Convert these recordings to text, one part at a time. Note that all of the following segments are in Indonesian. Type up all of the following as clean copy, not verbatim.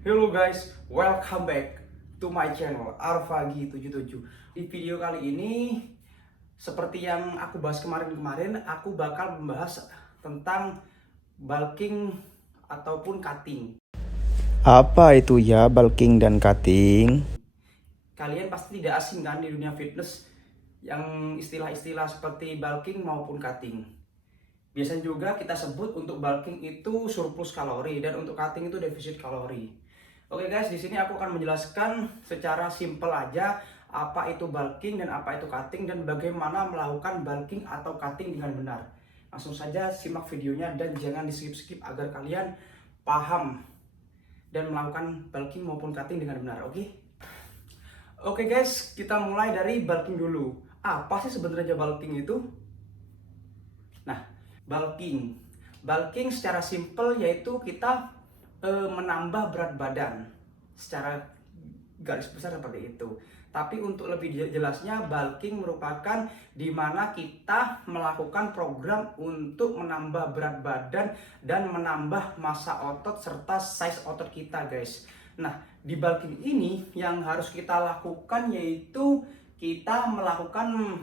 Hello guys, welcome back to my channel Arfagi77. Di video kali ini, seperti yang aku bahas kemarin-kemarin, aku bakal membahas tentang bulking ataupun cutting. Apa itu ya bulking dan cutting? Kalian pasti tidak asing kan di dunia fitness yang istilah-istilah seperti bulking maupun cutting. Biasanya juga kita sebut untuk bulking itu surplus kalori dan untuk cutting itu defisit kalori. Oke guys, di sini aku akan menjelaskan secara simple aja apa itu bulking dan apa itu cutting dan bagaimana melakukan bulking atau cutting dengan benar. Langsung saja simak videonya dan jangan di skip-skip agar kalian paham dan melakukan bulking maupun cutting dengan benar, oke? Oke guys, kita mulai dari bulking dulu. Apa sih sebenarnya bulking itu? Nah, bulking secara simple yaitu kita menambah berat badan secara garis besar seperti itu. Tapi untuk lebih jelasnya, bulking merupakan di mana kita melakukan program untuk menambah berat badan dan menambah massa otot serta size otot kita, guys. Nah, di bulking ini yang harus kita lakukan yaitu kita melakukan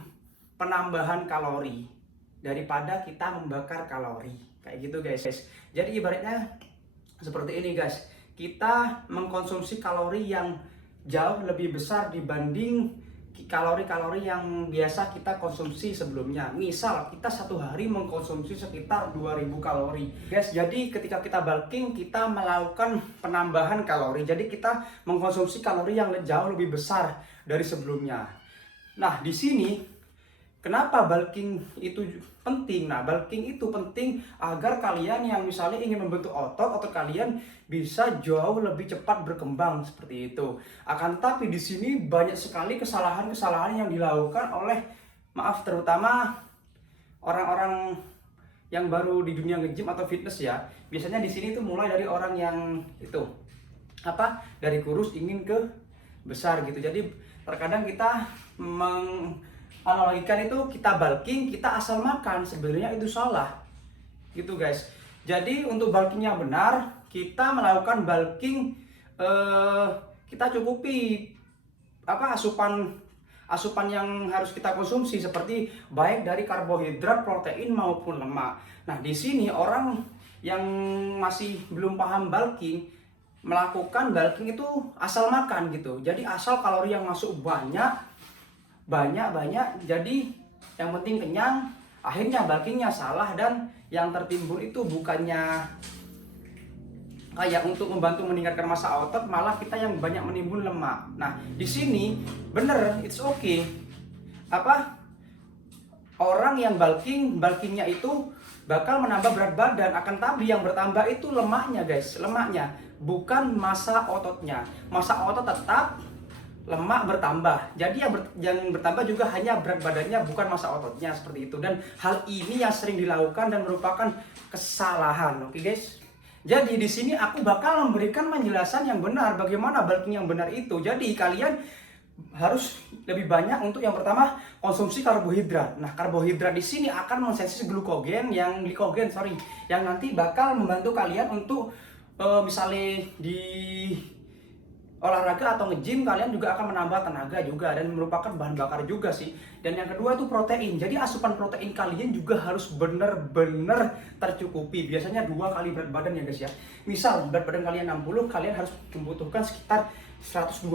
penambahan kalori daripada kita membakar kalori. Kayak gitu, guys. Jadi ibaratnya seperti ini guys, kita mengkonsumsi kalori yang jauh lebih besar dibanding kalori-kalori yang biasa kita konsumsi sebelumnya. Misal kita satu hari mengkonsumsi sekitar 2000 kalori guys. Jadi ketika kita bulking, kita melakukan penambahan kalori. Jadi kita mengkonsumsi kalori yang jauh lebih besar dari sebelumnya. Nah, di sini kenapa bulking itu penting? Nah, bulking itu penting agar kalian yang misalnya ingin membentuk otot kalian bisa jauh lebih cepat berkembang seperti itu. Akan tetapi di sini banyak sekali kesalahan-kesalahan yang dilakukan oleh, maaf, terutama orang-orang yang baru di dunia nge-gym atau fitness ya. Biasanya di sini tuh mulai dari orang yang itu dari kurus ingin ke besar gitu. Jadi terkadang kita analogikan itu kita bulking, kita asal makan, sebenarnya itu salah gitu guys. Jadi untuk bulkingnya benar, kita melakukan bulking, kita cukupi asupan yang harus kita konsumsi seperti baik dari karbohidrat, protein maupun lemak. Nah, di sini orang yang masih belum paham bulking melakukan bulking itu asal makan gitu. Jadi asal kalori yang masuk banyak, jadi yang penting kenyang. Akhirnya bulkingnya salah dan yang tertimbul itu bukannya kayak untuk membantu meningkatkan massa otot, malah kita yang banyak menimbun lemak. Nah, di sini bener, it's okay. Orang yang bulkingnya itu bakal menambah berat badan, akan tapi yang bertambah itu lemaknya guys, lemaknya bukan massa ototnya. Massa otot tetap, lemak bertambah. Jadi yang bertambah juga hanya berat badannya, bukan massa ototnya, seperti itu. Dan hal ini yang sering dilakukan dan merupakan kesalahan. Oke guys. Jadi di sini aku bakal memberikan penjelasan yang benar bagaimana bulking yang benar itu. Jadi kalian harus lebih banyak untuk yang pertama konsumsi karbohidrat. Nah, karbohidrat di sini akan mensintesis glikogen yang nanti bakal membantu kalian untuk misalnya di olahraga atau nge-gym, kalian juga akan menambah tenaga juga dan merupakan bahan bakar juga sih. Dan yang kedua itu protein. Jadi asupan protein kalian juga harus benar-benar tercukupi. Biasanya 2 kali berat badan ya guys ya. Misal berat badan kalian 60, kalian harus membutuhkan sekitar 120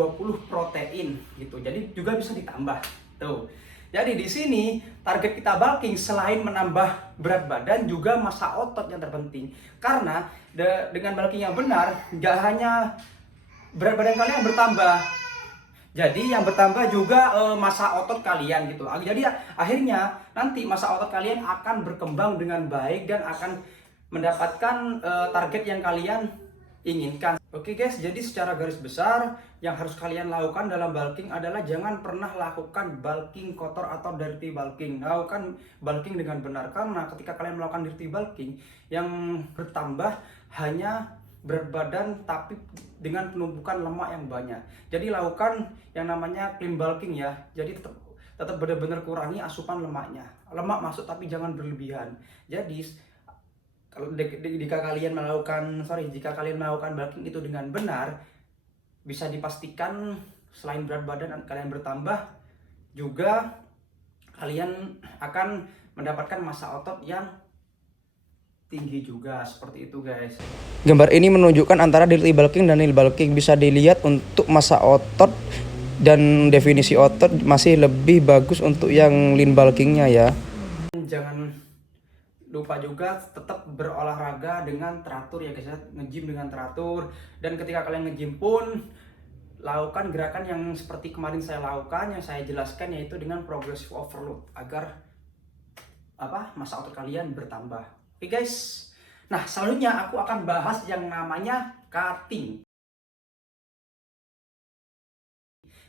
protein gitu. Jadi juga bisa ditambah. Tuh. Jadi di sini target kita bulking selain menambah berat badan juga massa otot yang terpenting. Karena dengan bulking yang benar, nggak hanya berat badan kalian bertambah, jadi yang bertambah juga massa otot kalian gitu. Jadi akhirnya nanti massa otot kalian akan berkembang dengan baik dan akan mendapatkan target yang kalian inginkan. Oke guys, jadi secara garis besar yang harus kalian lakukan dalam bulking adalah jangan pernah lakukan bulking kotor atau dirty bulking. Lakukan bulking dengan benar, karena ketika kalian melakukan dirty bulking yang bertambah hanya berat badan tapi dengan penumpukan lemak yang banyak. Jadi lakukan yang namanya clean bulking ya. Jadi tetap benar-benar kurangi asupan lemaknya. Lemak masuk tapi jangan berlebihan. Jadi jika kalian melakukan bulking itu dengan benar, bisa dipastikan selain berat badan kalian bertambah, juga kalian akan mendapatkan massa otot yang tinggi juga, seperti itu guys. Gambar ini menunjukkan antara dirty bulking dan nil bulking. Bisa dilihat untuk massa otot dan definisi otot masih lebih bagus untuk yang lean bulkingnya ya. Jangan lupa juga tetap berolahraga dengan teratur ya guys ya, nge-gym dengan teratur. Dan ketika kalian nge-gym pun lakukan gerakan yang seperti kemarin saya lakukan, yang saya jelaskan, yaitu dengan progressive overload agar massa otot kalian bertambah. Oke guys. Nah, selanjutnya aku akan bahas yang namanya cutting.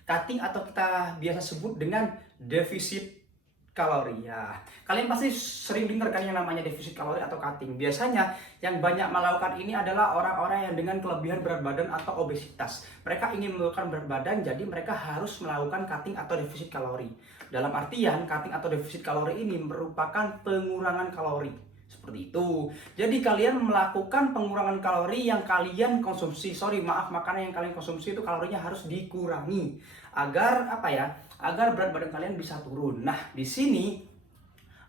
Cutting atau kita biasa sebut dengan defisit kalori ya. Kalian pasti sering dengar kan yang namanya defisit kalori atau cutting. Biasanya yang banyak melakukan ini adalah orang-orang yang dengan kelebihan berat badan atau obesitas. Mereka ingin menurunkan berat badan, jadi mereka harus melakukan cutting atau defisit kalori. Dalam artian cutting atau defisit kalori ini merupakan pengurangan kalori. Seperti itu. Jadi kalian melakukan pengurangan kalori yang kalian konsumsi. Makanan yang kalian konsumsi itu kalorinya harus dikurangi agar agar berat badan kalian bisa turun. Nah, di sini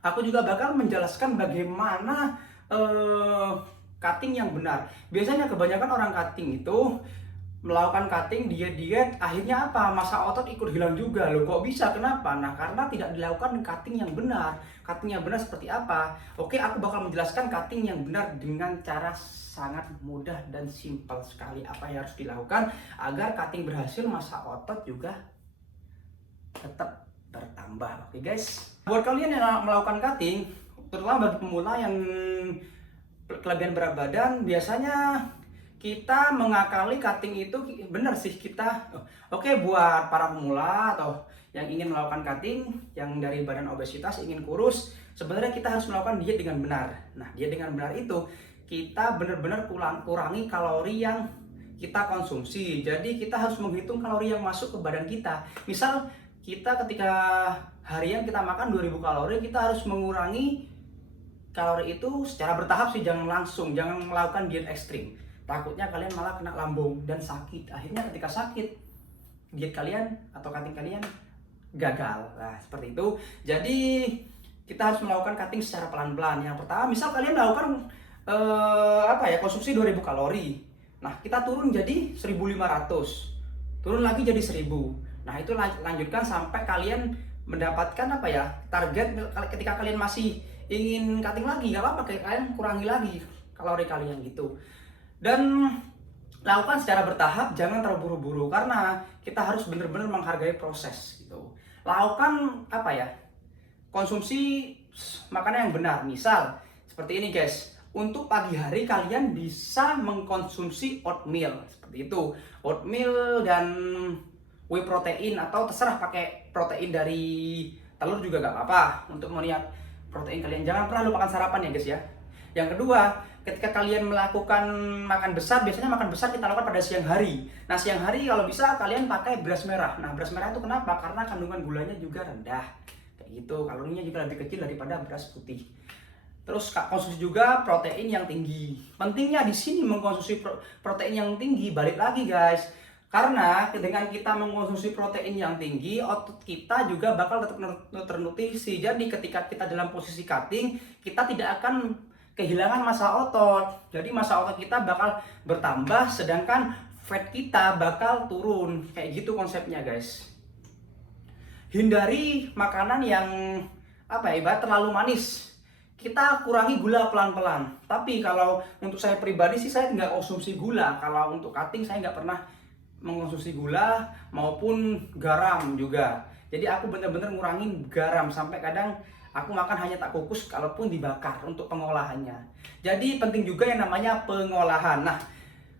aku juga bakal menjelaskan bagaimana cutting yang benar. Biasanya kebanyakan orang cutting itu melakukan cutting, diet, akhirnya massa otot ikut hilang juga loh. Kok bisa? Kenapa? Nah, karena tidak dilakukan cutting yang benar. Cutting yang benar seperti apa? Oke, aku bakal menjelaskan cutting yang benar dengan cara sangat mudah dan simpel sekali. Apa yang harus dilakukan agar cutting berhasil, massa otot juga tetap bertambah. Oke guys, buat kalian yang melakukan cutting, terutama bagi pemula yang kelebihan berat badan, biasanya kita mengakali cutting itu benar sih kita. Oke, buat para pemula atau yang ingin melakukan cutting, yang dari badan obesitas ingin kurus, sebenarnya kita harus melakukan diet dengan benar. Nah, diet dengan benar itu kita benar-benar kurangi kalori yang kita konsumsi. Jadi kita harus menghitung kalori yang masuk ke badan kita. Misal kita ketika harian kita makan 2000 kalori, kita harus mengurangi kalori itu secara bertahap sih, jangan langsung, jangan melakukan diet ekstrim. Takutnya kalian malah kena lambung dan sakit. Akhirnya ketika sakit, diet kalian atau cutting kalian gagal. Nah, seperti itu. Jadi kita harus melakukan cutting secara pelan-pelan. Yang pertama, misal kalian melakukan konsumsi 2000 kalori. Nah, kita turun jadi 1500. Turun lagi jadi 1000. Nah, itu lanjutkan sampai kalian mendapatkan target. Ketika kalian masih ingin cutting lagi, nggak apa-apa, kalian kurangi lagi kalori kalian gitu. Dan lakukan secara bertahap, jangan terburu-buru karena kita harus benar-benar menghargai proses gitu. Lakukan konsumsi makanan yang benar. Misal seperti ini guys, untuk pagi hari kalian bisa mengkonsumsi oatmeal seperti itu. Oatmeal dan whey protein, atau terserah pakai protein dari telur juga gak apa-apa untuk melihat protein kalian. Jangan pernah lupakan sarapan ya guys ya. Yang kedua, ketika kalian melakukan makan besar, biasanya makan besar kita lakukan pada siang hari. Nah, siang hari kalau bisa kalian pakai beras merah. Nah, beras merah itu kenapa? Karena kandungan gulanya juga rendah. Kayak gitu, kalorinya juga lebih kecil daripada beras putih. Terus konsumsi juga protein yang tinggi. Pentingnya di sini mengkonsumsi protein yang tinggi, balik lagi guys. Karena dengan kita mengkonsumsi protein yang tinggi, otot kita juga bakal tetap ternutrisi. Jadi ketika kita dalam posisi cutting, kita tidak akan kehilangan massa otot. Jadi massa otot kita bakal bertambah, sedangkan fat kita bakal turun. Kayak gitu konsepnya guys. Hindari makanan yang ibarat terlalu manis. Kita kurangi gula pelan-pelan. Tapi kalau untuk saya pribadi sih, saya nggak konsumsi gula. Kalau untuk cutting saya nggak pernah mengkonsumsi gula maupun garam juga. Jadi aku benar-benar ngurangin garam, sampai kadang aku makan hanya tak kukus kalaupun dibakar untuk pengolahannya. Jadi penting juga yang namanya pengolahan. Nah,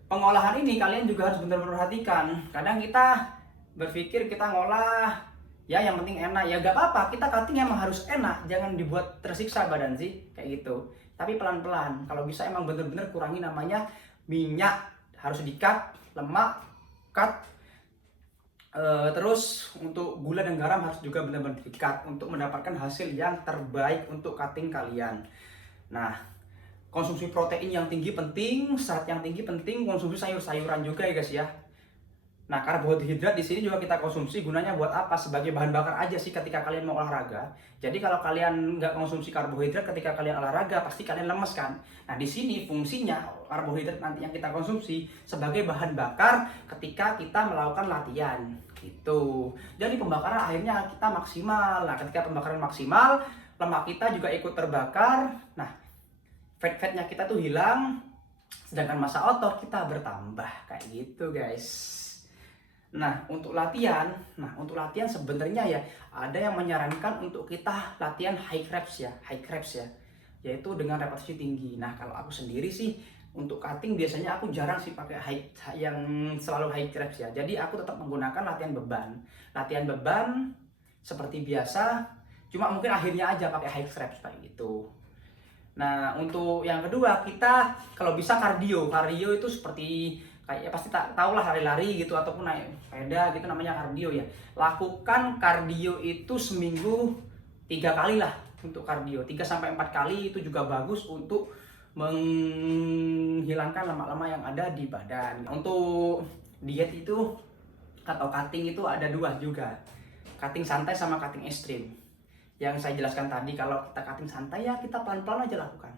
pengolahan ini kalian juga harus benar-benar perhatikan. Kadang kita berpikir kita ngolah ya yang penting enak, ya gak apa-apa, kita cutting emang harus enak, jangan dibuat tersiksa badan sih, kayak gitu. Tapi pelan-pelan, kalau bisa emang bener-bener kurangi namanya minyak, harus di-cut, lemak, cut. Terus untuk gula dan garam harus juga benar-benar di-cut untuk mendapatkan hasil yang terbaik untuk cutting kalian. Nah, konsumsi protein yang tinggi penting, serat yang tinggi penting, konsumsi sayur-sayuran juga ya guys ya. Nah, karbohidrat di sini juga kita konsumsi, gunanya buat apa? Sebagai bahan bakar aja sih ketika kalian mau olahraga. Jadi kalau kalian nggak konsumsi karbohidrat ketika kalian olahraga, pasti kalian lemes kan? Nah, di sini fungsinya karbohidrat nanti yang kita konsumsi sebagai bahan bakar ketika kita melakukan latihan gitu. Jadi pembakaran akhirnya kita maksimal. Nah, ketika pembakaran maksimal, lemak kita juga ikut terbakar. Nah, fat-fatnya kita tuh hilang, sedangkan massa otot kita bertambah kayak gitu guys. Nah, untuk latihan sebenarnya ya ada yang menyarankan untuk kita latihan high reps ya, yaitu dengan repetisi tinggi. Nah, kalau aku sendiri sih untuk cutting biasanya aku jarang sih pakai yang selalu high reps ya. Jadi aku tetap menggunakan latihan beban seperti biasa, cuma mungkin akhirnya aja pakai high reps kayak gitu. Nah, untuk yang kedua kita kalau bisa kardio itu seperti kayak ya pasti tahu lah lari-lari gitu ataupun naik sepeda gitu, namanya kardio ya. Lakukan kardio itu seminggu 3 kali lah untuk kardio, 3 sampai 4 kali itu juga bagus untuk menghilangkan lemak-lemak yang ada di badan. Untuk diet itu atau cutting itu ada 2 juga, cutting santai sama cutting ekstrim. Yang saya jelaskan tadi, kalau kita cutting santai ya kita pelan-pelan aja lakukan.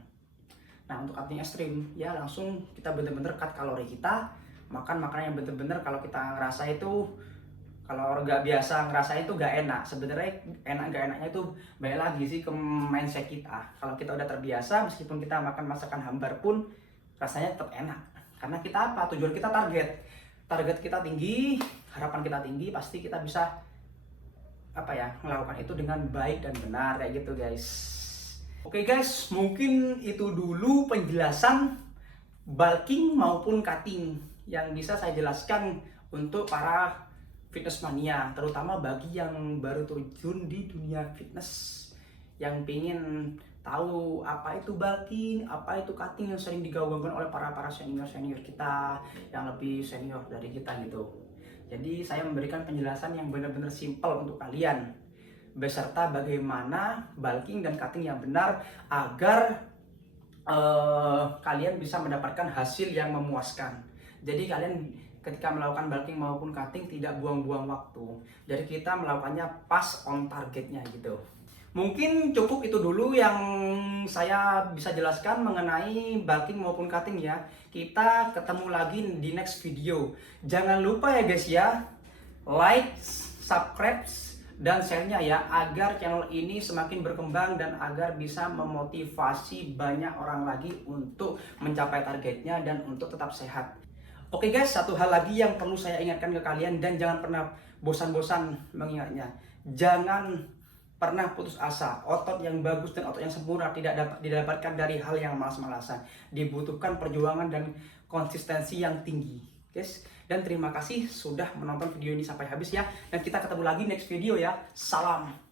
Nah, untuk cutting ekstrim ya langsung kita bener-bener cut kalori kita, makan makanan yang bener-bener kalau kita ngerasa itu, kalau nggak biasa ngerasa itu nggak enak. Sebenarnya enak nggak enaknya itu balik lagi sih ke mindset kita. Kalau kita udah terbiasa, meskipun kita makan masakan hambar pun rasanya tetap enak. Karena kita apa? Tujuan kita target kita tinggi, harapan kita tinggi, pasti kita bisa melakukan itu dengan baik dan benar kayak gitu guys. Oke guys, mungkin itu dulu penjelasan bulking maupun cutting yang bisa saya jelaskan untuk para fitness mania, terutama bagi yang baru terjun di dunia fitness, yang pengen tahu apa itu bulking, apa itu cutting yang sering digaungkan oleh para senior kita yang lebih senior dari kita gitu. Jadi saya memberikan penjelasan yang benar-benar simpel untuk kalian, beserta bagaimana bulking dan cutting yang benar agar kalian bisa mendapatkan hasil yang memuaskan. Jadi kalian ketika melakukan bulking maupun cutting tidak buang-buang waktu. Jadi kita melakukannya pas on targetnya gitu. Mungkin cukup itu dulu yang saya bisa jelaskan mengenai bulking maupun cutting ya. Kita ketemu lagi di next video. Jangan lupa ya guys ya, like, subscribe, dan share-nya ya, agar channel ini semakin berkembang dan agar bisa memotivasi banyak orang lagi untuk mencapai targetnya dan untuk tetap sehat. Oke guys, satu hal lagi yang perlu saya ingatkan ke kalian dan jangan pernah bosan-bosan mengingatnya. Jangan pernah putus asa. Otot yang bagus dan otot yang sempurna tidak dapat didapatkan dari hal yang malas-malasan. Dibutuhkan perjuangan dan konsistensi yang tinggi, guys. Dan terima kasih sudah menonton video ini sampai habis ya. Dan kita ketemu lagi next video ya. Salam.